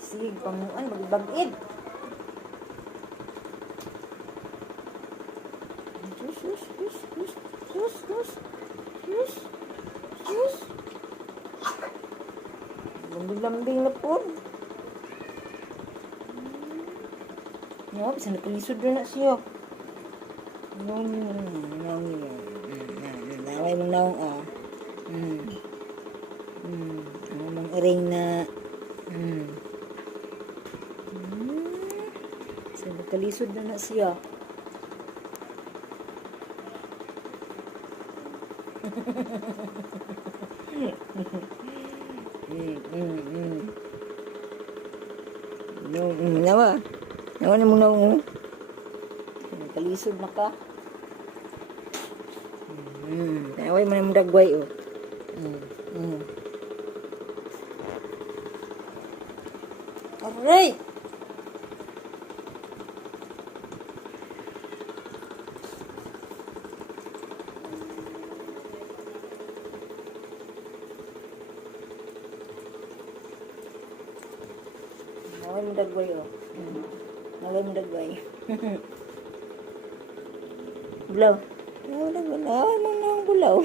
sige, pamuan, magbagid. Sus, sus, sus, sus, sus, sus, sus. Lambing-lambing na po. No, bisa nakalisod na siya. Naway mong naong, oh. Ang mong ring na. Bisa nakalisod na siya. Nawa na mo na mo. Kalisod na ka. Naway mo na mo dagway, oh. Alright. Naway mo dagway, oh. Naway mo dagway. Bulaw. Naway mo na ang bulaw.